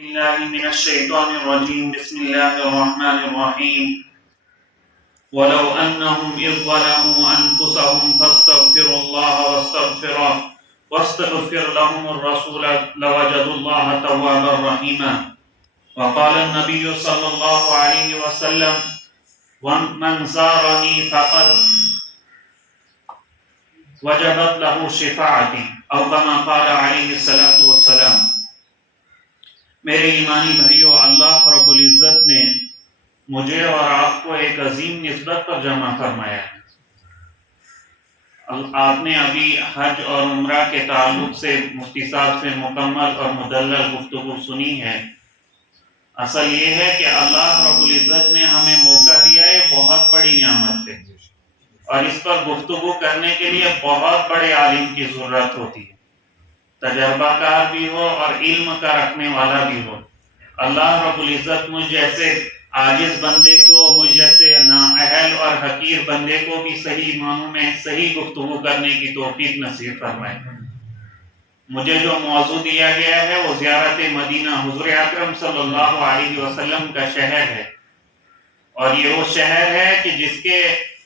بالله من الشيطان الرجيم بسم الله الرحمن الرحيم ولو أنهم إذ ظلموا أنفسهم فاستغفروا الله واستغفر لهم الرسول لوجدوا الله توابا رحيما. وقال النبي صلى الله عليه وسلم ومن زارني فقد وجبت له شفاعتي أو كما قال عليه الصلاة والسلام. میرے ایمانی بھائیو، اللہ رب العزت نے مجھے اور آپ کو ایک عظیم نسبت پر جمع فرمایا ہے. آپ نے ابھی حج اور عمرہ کے تعلق سے مفتی صاحب سے مکمل اور مدلل گفتگو سنی ہے. اصل یہ ہے کہ اللہ رب العزت نے ہمیں موقع دیا ہے، بہت بڑی نعمت ہے، اور اس پر گفتگو کرنے کے لیے بہت بڑے عالم کی ضرورت ہوتی ہے، تجربہ کار بھی ہو اور علم کا رکھنے والا بھی ہو. اللہ رب العزت مجھ جیسے عاجز بندے کو، مجھ جیسے نااہل اور حقیر بندے کو بھی صحیح معنوں میں صحیح گفتگو کرنے کی توفیق نصیب فرمائے. مجھے جو موضوع دیا گیا ہے وہ زیارت مدینہ، حضور اکرم صلی اللہ علیہ وسلم کا شہر ہے، اور یہ وہ شہر ہے کہ جس کے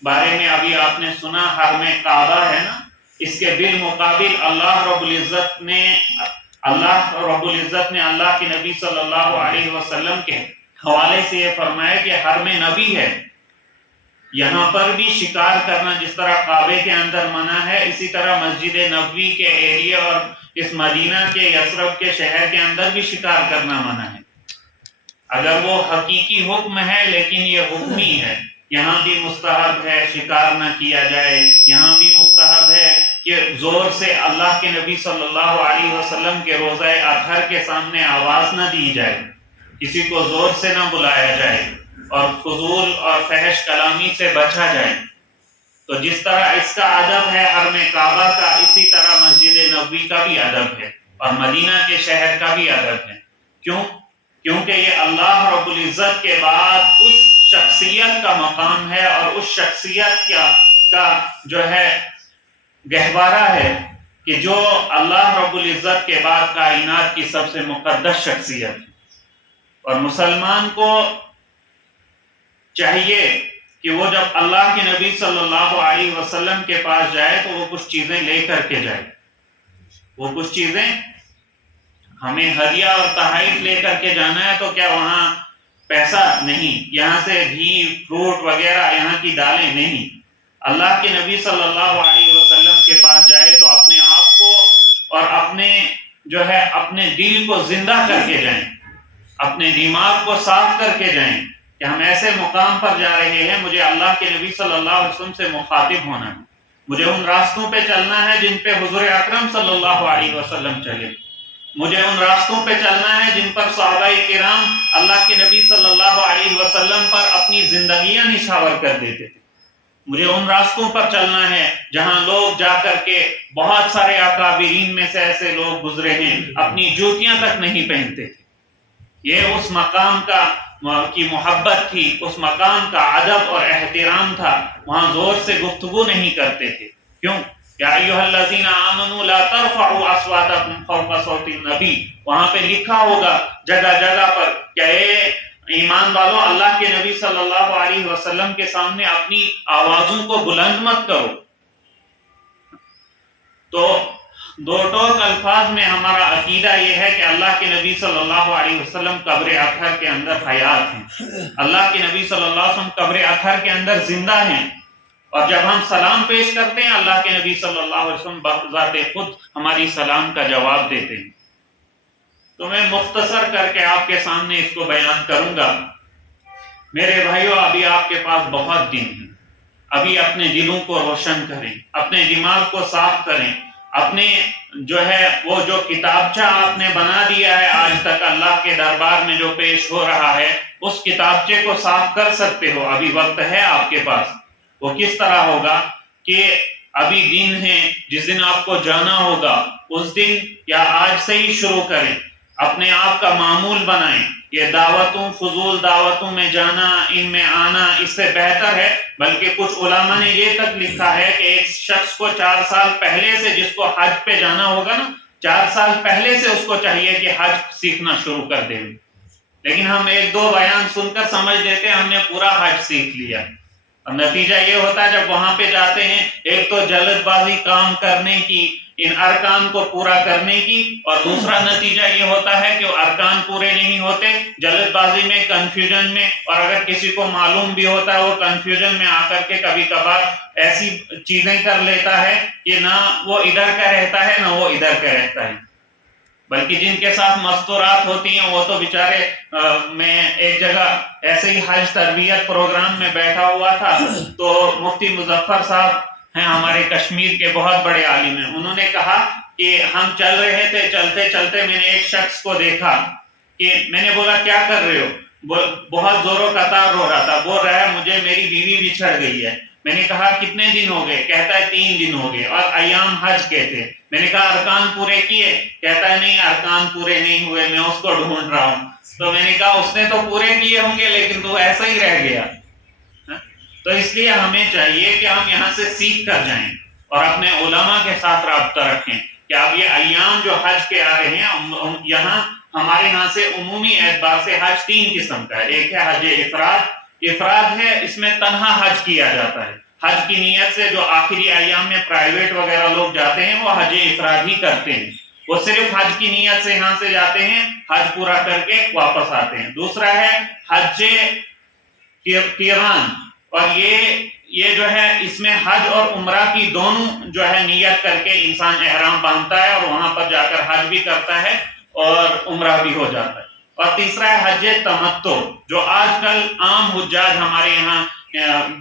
بارے میں ابھی آپ نے سنا حرم کعبہ ہے نا، اس کے بالمقابل اللہ رب العزت نے اللہ کے نبی صلی اللہ علیہ وسلم کے حوالے سے یہ فرمایا کہ حرم نبی ہے. یہاں پر بھی شکار کرنا جس طرح کعبے کے اندر منع ہے، اسی طرح مسجد نبوی کے ایریا اور اس مدینہ کے یثرب کے شہر کے اندر بھی شکار کرنا منع ہے. اگر وہ حقیقی حکم ہے لیکن یہ حکمی ہے. یہاں بھی مستحب ہے شکار نہ کیا جائے، یہاں بھی مستحب ہے کہ زور سے اللہ کے نبی صلی اللہ علیہ وسلم کے روضہ اطہر کے سامنے آواز نہ دی جائے، کسی کو زور سے نہ بلایا جائے، اور فضول اور فحش کلامی سے بچا جائے. تو جس طرح اس کا ادب ہے حرم کعبہ کا، اسی طرح مسجد نبوی کا بھی ادب ہے، اور مدینہ کے شہر کا بھی ادب ہے. کیونکہ یہ اللہ رب العزت کے بعد اس شخصیت کا مقام ہے، اور اس شخصیت کا جو ہے گہوارہ ہے کہ جو اللہ رب العزت کے بعد کائنات کی سب سے مقدس شخصیت ہے. اور مسلمان کو چاہیے کہ وہ جب اللہ کے نبی صلی اللہ علیہ وسلم کے پاس جائے تو وہ کچھ چیزیں لے کر کے جائے. وہ کچھ چیزیں، ہمیں ہدیہ اور تحائف لے کر کے جانا ہے تو کیا وہاں پیسہ نہیں، یہاں سے گھی فروٹ وغیرہ، یہاں کی دالیں نہیں. اللہ کے نبی صلی اللہ علیہ وسلم کے پاس جائے تو اپنے آپ کو اور اپنے دل کو زندہ کر کے جائیں، اپنے دماغ کو صاف کر کے جائیں کہ ہم ایسے مقام پر جا رہے ہیں، مجھے اللہ کے نبی صلی اللہ علیہ وسلم سے مخاطب ہونا ہے، مجھے ان راستوں پہ چلنا ہے جن پہ حضور اکرم صلی اللہ علیہ وسلم چلے، مجھے ان راستوں پہ چلنا ہے جن پر صحابہ کرام اللہ کے نبی صلی اللہ علیہ وسلم پر اپنی زندگیاں نشاور کر دیتے تھے. مجھے ان راستوں پر چلنا ہے جہاں لوگ جا کر کے، بہت سارے اکابرین میں سے ایسے لوگ گزرے ہیں اپنی جوتیاں تک نہیں پہنتے تھے. یہ اس مقام کی محبت تھی، اس مقام کا ادب اور احترام تھا. وہاں زور سے گفتگو نہیں کرتے تھے. کیوں؟ یا ایھا الذین آمنوا لا ترفعوا اصواتکم فوق صوت النبی. وہاں پہ لکھا ہوگا جگہ جگہ پر کہ اے ایمان والوں، اللہ کے نبی صلی اللہ علیہ وسلم کے سامنے اپنی آوازوں کو بلند مت کرو. تو دو ٹوک الفاظ میں ہمارا عقیدہ یہ ہے کہ اللہ کے نبی صلی اللہ علیہ وسلم قبر اطہر کے اندر حیات ہیں. اللہ کے نبی صلی اللہ علیہ وسلم قبر اطہر کے اندر زندہ ہیں، اور جب ہم سلام پیش کرتے ہیں اللہ کے نبی صلی اللہ علیہ وسلم بذات خود ہماری سلام کا جواب دیتے ہیں. تو میں مختصر کر کے آپ کے سامنے اس کو بیان کروں گا. میرے بھائیو، ابھی آپ کے پاس بہت دن ہیں. ابھی اپنے دلوں کو روشن کریں، اپنے دماغ کو صاف کریں، اپنے وہ جو کتابچہ آپ نے بنا دیا ہے آج تک اللہ کے دربار میں جو پیش ہو رہا ہے، اس کتابچے کو صاف کر سکتے ہو. ابھی وقت ہے آپ کے پاس. وہ کس طرح ہوگا کہ ابھی دن ہے، جس دن آپ کو جانا ہوگا اس دن یا آج سے ہی شروع کریں، اپنے آپ کا معمول بنائیں. یہ فضول دعوتوں میں جانا، ان میں آنا اس سے بہتر ہے. بلکہ کچھ علماء نے یہ تک لکھا ہے کہ ایک شخص کو 4 سال پہلے سے، جس کو حج پہ جانا ہوگا نا، 4 سال پہلے سے اس کو چاہیے کہ حج سیکھنا شروع کر دے، لیکن ہم 1-2 بیان سن کر سمجھ لیتے ہیں ہم نے پورا حج سیکھ لیا، اور نتیجہ یہ ہوتا ہے جب وہاں پہ جاتے ہیں ایک تو جلد بازی کام کرنے کی، ان ارکان کو پورا کرنے کی، اور دوسرا نتیجہ یہ ہوتا ہے کہ وہ ارکان پورے نہیں ہوتے، جلد بازی میں، کنفیوژن میں، اور اگر کسی کو معلوم بھی ہوتا ہے وہ کنفیوژن میں آ کر کے کبھی کبھار ایسی چیزیں کر لیتا ہے کہ نہ وہ ادھر کا رہتا ہے نہ وہ ادھر کا رہتا ہے، بلکہ جن کے ساتھ مستورات ہوتی ہیں وہ تو بیچارے میں ایک جگہ ایسے ہی حج تربیت پروگرام میں بیٹھا ہوا تھا، تو مفتی مظفر صاحب ہیں ہمارے کشمیر کے بہت بڑے عالم ہیں، انہوں نے کہا کہ ہم چل رہے تھے، چلتے چلتے میں نے ایک شخص کو دیکھا کہ میں نے بولا کیا کر رہے ہو، بہت زوروں کا تار رو رہا تھا، بول رہا ہے مجھے میری بیوی بچھڑ گئی ہے، میں نے کہا کتنے دن ہو گئے، کہتا ہے 3 دن ہو گئے، اور ایام حج کے تھے، میں نے کہا ارکان پورے کیے، کہتا ہے نہیں ارکان پورے نہیں ہوئے، میں اس کو ڈھونڈ رہا ہوں، تو میں نے کہا اس نے تو پورے کیے ہوں گے لیکن تو ایسا ہی رہ گیا، تو اس لیے ہمیں چاہیے کہ ہم یہاں سے سیکھ کر جائیں اور اپنے علماء کے ساتھ رابطہ رکھیں کہ اب یہ ایام جو حج کے آ رہے ہیں، یہاں ہمارے یہاں سے عمومی اعتبار سے حج 3 قسم کا ہے، ایک ہے حج افراد ہے، اس میں تنہا حج کیا جاتا ہے، حج کی نیت سے جو آخری ایام میں پرائیویٹ وغیرہ لوگ جاتے ہیں وہ حج افراد ہی کرتے ہیں، وہ صرف حج کی نیت سے یہاں سے جاتے ہیں، حج پورا کر کے واپس آتے ہیں۔ دوسرا ہے حج قران، اور یہ جو ہے اس میں حج اور عمرہ کی دونوں جو ہے نیت کر کے انسان احرام باندھتا ہے اور وہاں پر جا کر حج بھی کرتا ہے اور عمرہ بھی ہو جاتا ہے۔ اور تیسرا ہے حج تمتع، جو آج کل عام حجاج ہمارے یہاں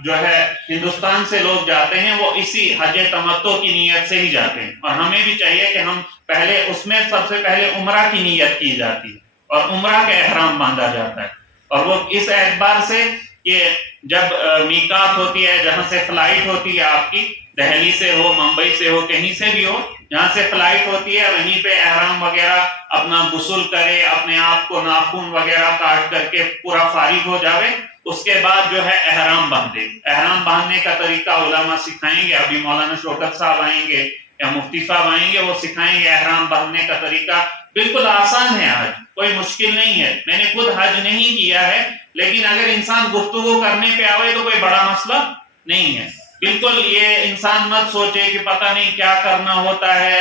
جو ہے ہندوستان سے لوگ جاتے ہیں وہ اسی حج تمتع کی نیت سے ہی جاتے ہیں، اور ہمیں بھی چاہیے کہ ہم پہلے اس میں سب سے پہلے عمرہ کی نیت کی جاتی ہے اور عمرہ کا احرام باندھا جاتا ہے، اور وہ اس اعتبار سے کہ جب میقات ہوتی ہے، جہاں سے فلائٹ ہوتی ہے آپ کی، دہلی سے ہو، ممبئی سے ہو، کہیں سے بھی ہو، جہاں سے فلائٹ ہوتی ہے وہیں پہ احرام وغیرہ اپنا غسل کرے، اپنے آپ کو ناخن وغیرہ کاٹ کر کے پورا فارغ ہو جاوے، اس کے بعد جو ہے احرام باندھے۔ احرام باندھنے کا طریقہ علماء سکھائیں گے، ابھی مولانا شوکت صاحب آئیں گے یا مفتی صاحب آئیں گے، وہ سکھائیں گے احرام باندھنے کا طریقہ، بالکل آسان ہے، حج کوئی مشکل نہیں ہے، میں نے خود حج نہیں کیا ہے، لیکن اگر انسان گفتگو کرنے پہ آئے تو کوئی بڑا مسئلہ نہیں ہے، بالکل یہ انسان مت سوچے کہ پتہ نہیں کیا کرنا ہوتا ہے،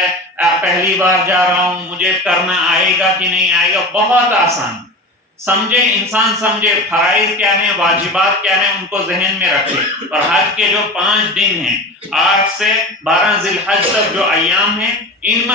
پہلی بار جا رہا ہوں مجھے کرنا آئے گا کہ نہیں آئے گا، بہت آسان، سمجھے انسان، سمجھے فرائض کیا ہیں، واجبات کیا ہیں، ان کو ذہن میں رکھے، اور حج کے جو 5 دن ہیں 8 سے 12 ذی الحج تک جو ایام ہیں، ان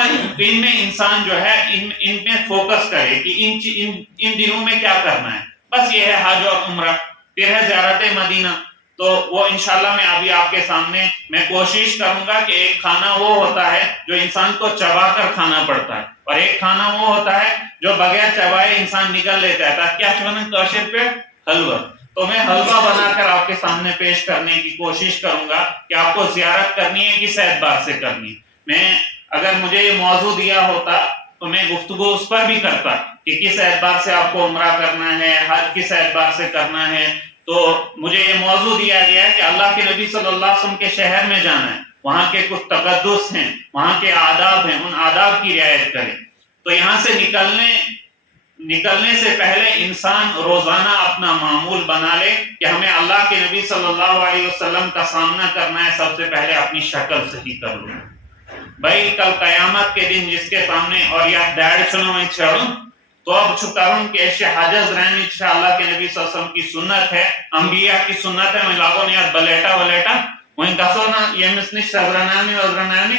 میں انسان جو ہے ان میں فوکس کرے کہ ان دنوں میں کیا کرنا ہے، بس یہ ہے حج اور عمرہ۔ پھر ہے زیارت مدینہ، تو وہ انشاءاللہ میں ابھی آپ کے سامنے میں کوشش کروں گا کہ ایک کھانا وہ ہوتا ہے جو انسان کو چبا کر کھانا پڑتا ہے، اور ایک کھانا وہ ہوتا ہے جو بغیر چبائے انسان نکل لیتا ہے، کیا کوشش پہ حلوہ، تو میں حلوہ بنا کر آپ کے سامنے پیش کرنے کی کوشش کروں گا کہ آپ کو زیارت کرنی ہے کس اعتبار سے کرنی ہے۔ میں اگر مجھے یہ موضوع دیا ہوتا تو میں گفتگو اس پر بھی کرتا کہ کس اعتبار سے آپ کو عمرہ کرنا ہے، حج کس اعتبار سے کرنا ہے، تو مجھے یہ موضوع دیا گیا ہے کہ اللہ کے نبی صلی اللہ علیہ وسلم کے شہر میں جانا ہے، وہاں کے کچھ تقدس ہیں، وہاں کے آداب ہیں، ان آداب کی رعایت کریں، تو یہاں سے نکلنے سے پہلے انسان روزانہ اپنا معمول بنا لے کہ ہمیں اللہ کے نبی صلی اللہ علیہ وسلم کا سامنا کرنا ہے، سب سے پہلے اپنی شکل صحیح کر لوں بھائی، کل قیامت کے دن جس کے سامنے اور یا ڈیڑھ چلو میں چھڑوں تو اب چھکاروں کہ ایسے حجز رہنے انشاءاللہ کے نبی صلی اللہ علیہ وسلم کی سنت ہے، انبیاء کی سنت ہے، میں لاگو نیت بلیٹا وہیں کسو نا یہ مسنی شذرنامی وزرنامی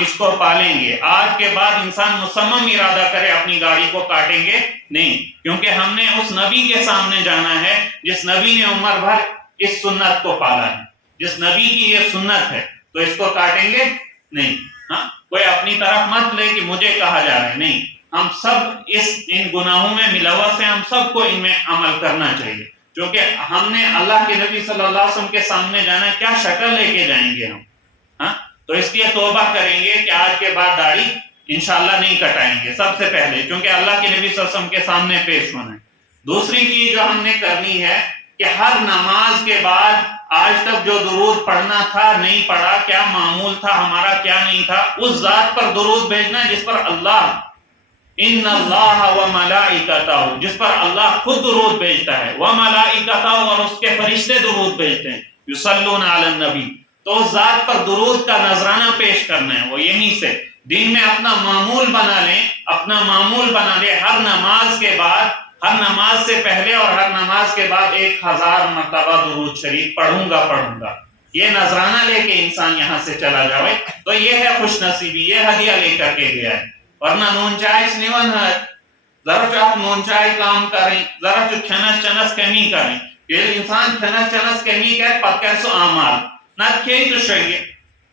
اس کو پالیں گے۔ آج کے بعد انسان مصمم ارادہ کرے اپنی گاڑی کو کاٹیں گے نہیں، کیونکہ ہم نے اس نبی کے سامنے جانا ہے جس نبی نے عمر بھر اس سنت کو پالا ہے، جس نبی کی یہ سنت ہے، تو اس کو کاٹیں گے نہیں۔ کوئی اپنی طرف مت لے کہ مجھے کہا جا رہا ہے، نہیں، ہم سب ان گناہوں میں ملوث ہیں، ہم سب کو ان میں عمل کرنا چاہیے، کیونکہ ہم نے اللہ کے نبی صلی اللہ علیہ وسلم کے سامنے جانا ہے، کیا شکل لے کے جائیں گے ہم، تو اس لیے توبہ کریں گے کہ آج کے بعد داڑھی انشاءاللہ نہیں کٹائیں گے سب سے پہلے، کیونکہ اللہ کے نبی صلی اللہ علیہ وسلم کے سامنے پیش ہونا ہے۔ دوسری چیز جو ہم نے کرنی ہے کہ ہر نماز کے بعد آج تک جو درود پڑھنا تھا نہیں پڑھا، کیا معمول تھا ہمارا کیا نہیں تھا، اس ذات پر درود بھیجنا ہے جس پر اللہ، ان اللہ و ملائکتہ، جس پر اللہ خود درود بھیجتا ہے، و ملائکتہ، اور اس کے فرشتے درود بھیجتے ہیں، یصلون علی النبی، تو اس ذات پر درود کا نذرانہ پیش کرنا ہے۔ وہ یہیں سے دین میں اپنا معمول بنا لیں، اپنا معمول بنا لیں، ہر نماز کے بعد، ہر نماز سے پہلے اور ہر نماز کے بعد 1000 مرتبہ درود شریف پڑھوں گا، یہ نذرانہ لے کے انسان یہاں سے چلا جائے تو یہ ہے خوش نصیبی، یہ ہدیہ لے کر کے گیا ہے۔ ورنہ نون چائس نیون ہے، ذرا چو آپ نون چائے کام کریں، ذرا چو کھنس چنس کمی کریں، یہ انسان کھنس چنس کمی کرے پت کر سو اعمال نہ کھیئی تو شریع،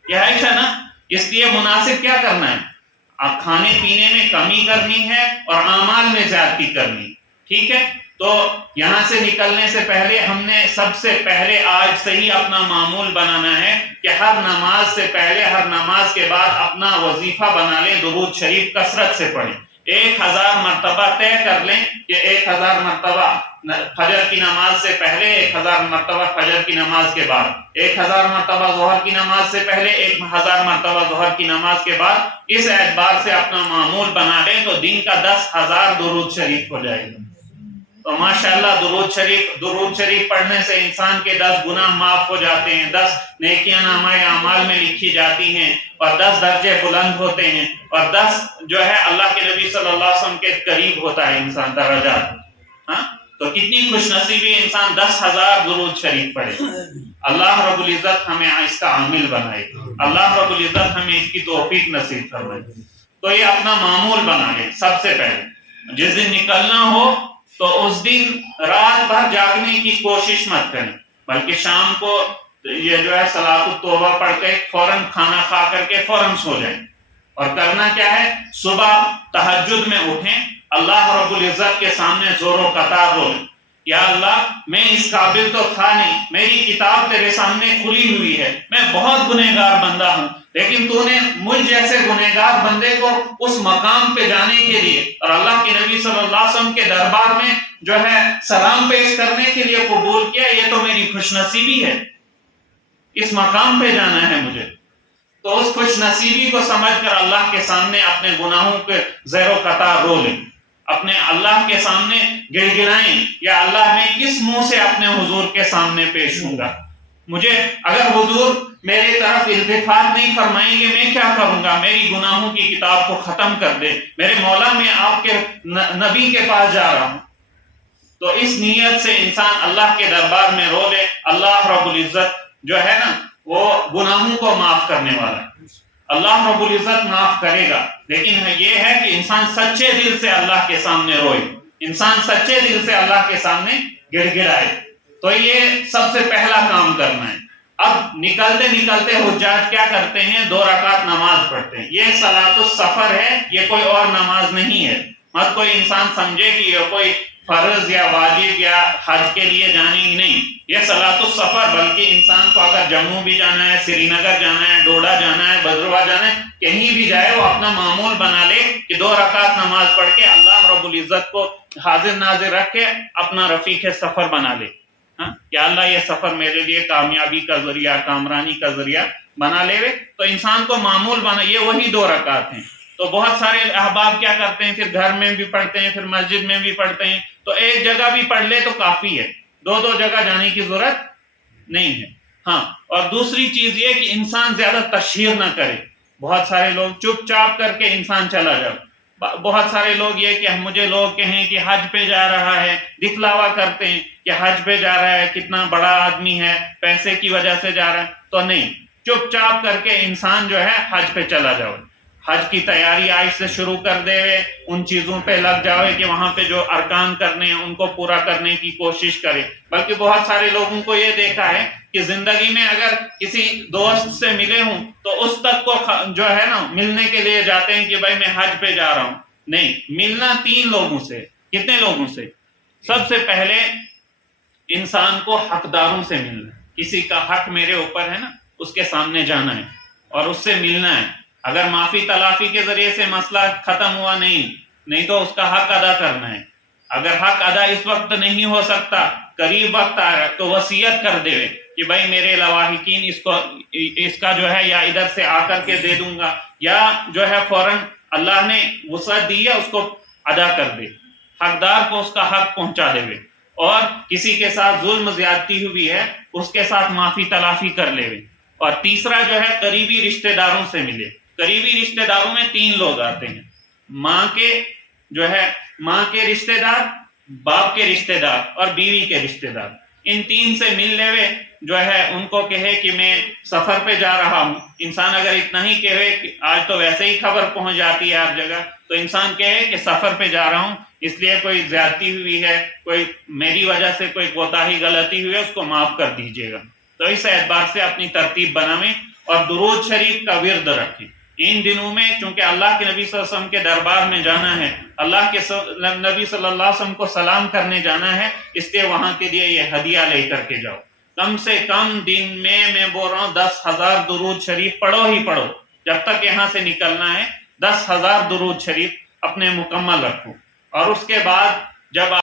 یہ ہے نا، اس لیے مناسب کیا کرنا ہے، کھانے پینے میں کمی کرنی ہے اور اعمال میں زیادتی کرنی، ٹھیک ہے۔ تو یہاں سے نکلنے سے پہلے ہم نے سب سے پہلے آج صحیح اپنا معمول بنانا ہے کہ ہر نماز سے پہلے، ہر نماز کے بعد اپنا وظیفہ بنا لیں، درود شریف کثرت سے پڑھیں، 1000 مرتبہ طے کر لیں کہ 1000 مرتبہ فجر کی نماز سے پہلے، 1000 مرتبہ فجر کی نماز کے بعد، 1000 مرتبہ ظہر کی نماز سے پہلے، 1000 مرتبہ ظہر کی نماز کے بعد، اس اعتبار سے اپنا معمول بنا لیں تو دن کا 10,000 درود شریف ہو جائے گا۔ تو ماشاءاللہ درود شریف پڑھنے سے انسان کے 10 گناہ معاف ہو جاتے ہیں، 10 نیکیاں نامہ اعمال میں لکھی جاتی ہیں، اور 10 درجے بلند ہوتے ہیں، اور 10 جو ہے اللہ کے نبی صلی اللہ علیہ وسلم کے قریب ہوتا ہے انسان درجات۔ ہاں تو کتنی خوش نصیبی انسان 10,000 درود شریف پڑھے۔ اللہ رب العزت ہمیں اس کا عامل بنائے، اللہ رب العزت ہمیں اس کی توفیق نصیب فرمائے۔ تو یہ اپنا معمول بنا لیں سب سے پہلے، جس دن نکلنا ہو تو اس دن رات بھر جاگنے کی کوشش مت کریں، بلکہ شام کو یہ جو ہے صلاۃ التوبہ پڑھ کے فوراً کھانا کھا کر کے فوراً سو جائیں، اور کرنا کیا ہے، صبح تہجد میں اٹھیں، اللہ رب العزت کے سامنے زور و قطار رولیں، یا اللہ میں اس قابل تو تھا نہیں، میری کتاب تیرے سامنے کھلی ہوئی ہے، میں بہت گنہگار بندہ ہوں، لیکن تو نے مجھ جیسے گنہگار بندے کو اس مقام پہ جانے کے لیے اور اللہ کے نبی صلی اللہ علیہ وسلم کے دربار میں جو ہے سلام پیش کرنے کے لیے قبول کیا، یہ تو میری خوش نصیبی ہے، اس مقام پہ جانا ہے مجھے۔ تو اس خوش نصیبی کو سمجھ کر اللہ کے سامنے اپنے گناہوں کے زیر و قطار رو لیں، اپنے اللہ کے سامنے گڑ گڑائیں، یا اللہ میں کس منہ سے اپنے حضور کے سامنے پیش ہوں گا، مجھے اگر حضور میری طرف التفات نہیں فرمائیں گے میں کیا کروں گا، میری گناہوں کی کتاب کو ختم کر دے میرے مولا، میں آپ کے نبی کے پاس جا رہا ہوں۔ تو اس نیت سے انسان اللہ کے دربار میں رو لے، اللہ رب العزت جو ہے نا وہ گناہوں کو معاف کرنے والا ہے، اللہ رب العزت معاف کرے گا، لیکن یہ ہے کہ انسان سچے دل سے اللہ کے سامنے روئے، انسان سچے دل سے اللہ کے سامنے گڑ گڑائے۔ تو یہ سب سے پہلا کام کرنا ہے۔ اب نکلتے نکلتے حجاج کیا کرتے ہیں، 2 رکعت نماز پڑھتے ہیں، یہ صلاۃ السفر ہے، یہ کوئی اور نماز نہیں ہے، مت کوئی انسان سمجھے کہ یہ کوئی فرض یا واجب یا حج کے لیے جانے کی نہیں، یہ صلاۃ السفر، بلکہ انسان کو اگر جموں بھی جانا ہے، سری نگر جانا ہے، ڈوڈا جانا ہے، بدرواہ جانا ہے، کہیں بھی جائے وہ اپنا معمول بنا لے کہ 2 رکعت نماز پڑھ کے اللہ رب العزت کو حاضر ناظر رکھ کے اپنا رفیق سفر بنا لے، یا اللہ یہ سفر میرے لیے کامیابی کا ذریعہ، کامرانی کا ذریعہ بنا لے، تو انسان کو معمول بنا، یہ وہی 2 رکعت ہیں۔ تو بہت سارے احباب کیا کرتے ہیں، پھر گھر میں بھی پڑھتے ہیں، پھر مسجد میں بھی پڑھتے ہیں، تو ایک جگہ بھی پڑھ لے تو کافی ہے، 2 جگہ جانے کی ضرورت نہیں ہے۔ ہاں، اور دوسری چیز یہ کہ انسان زیادہ تشہیر نہ کرے، بہت سارے لوگ چپ چاپ کر کے انسان چلا جائے، بہت سارے لوگ یہ کہ مجھے لوگ کہیں کہ حج پہ جا رہا ہے، دکھلاوا کرتے ہیں کہ حج پہ جا رہا ہے، کتنا بڑا آدمی ہے، پیسے کی وجہ سے جا رہا ہے، تو نہیں، چپ چاپ کر کے انسان جو ہے حج پہ چلا جاؤ، حج کی تیاری آج سے شروع کر دے، ان چیزوں پہ لگ جاؤ کہ وہاں پہ جو ارکان کرنے ہیں ان کو پورا کرنے کی کوشش کرے۔ بلکہ بہت سارے لوگوں کو یہ دیکھا ہے کہ زندگی میں اگر کسی دوست سے ملے ہوں تو اس تک کو جو ہے نا ملنے کے لیے جاتے ہیں کہ بھائی میں حج پہ جا رہا ہوں، نہیں، ملنا 3 لوگوں سے، کتنے لوگوں سے، سب سے پہلے انسان کو حقداروں سے ملنا، کسی کا حق میرے اوپر ہے نا اس کے سامنے جانا ہے اور اس سے ملنا ہے، اگر معافی تلافی کے ذریعے سے مسئلہ ختم ہوا نہیں تو اس کا حق ادا کرنا ہے، اگر حق ادا اس وقت نہیں ہو سکتا، قریب وقت آ رہا تو وصیت کر دے کہ بھائی میرے لواحقین اس کا جو ہے یا ادھر سے آ کر کے دے دوں گا، یا جو ہے فوراً اللہ نے وسعت دی ہے اس کو ادا کر دے، حقدار کو اس کا حق پہنچا دے، اور کسی کے ساتھ ظلم زیادتی ہوئی ہے اس کے ساتھ معافی تلافی کر لے۔ اور تیسرا جو ہے قریبی رشتہ داروں سے ملے۔ قریبی رشتہ داروں میں 3 لوگ آتے ہیں، ماں کے رشتہ دار، باپ کے رشتہ دار اور بیوی کے رشتہ دار۔ ان 3 سے مل لے جو ہے ان کو کہے کہ میں سفر پہ جا رہا ہوں۔ انسان اگر اتنا ہی کہے کہ آج تو ویسے ہی خبر پہنچ جاتی ہے ہر جگہ، تو انسان کہے کہ سفر پہ جا رہا ہوں، اس لیے کوئی زیادتی ہوئی ہے، کوئی میری وجہ سے کوئی کوتاہی غلطی ہوئی ہے، اس کو معاف کر دیجیے گا۔ تو اس اعتبار سے اپنی ترتیب بنائیں اور درود شریف کا ورد رکھیں۔ ان دنوں میں چونکہ اللہ کے نبی صلی اللہ علیہ وسلم کے دربار میں جانا ہے، اللہ کے نبی صلی اللہ علیہ وسلم کو سلام کرنے جانا ہے، اس لیے وہاں کے لیے یہ ہدیہ لے کر کے جاؤ۔ کم سے کم دن میں بول رہا ہوں 10,000 درود شریف پڑھو ہی پڑھو، جب تک یہاں سے نکلنا ہے 10,000 درود شریف اپنے مکمل رکھو۔ اور اس کے بعد جب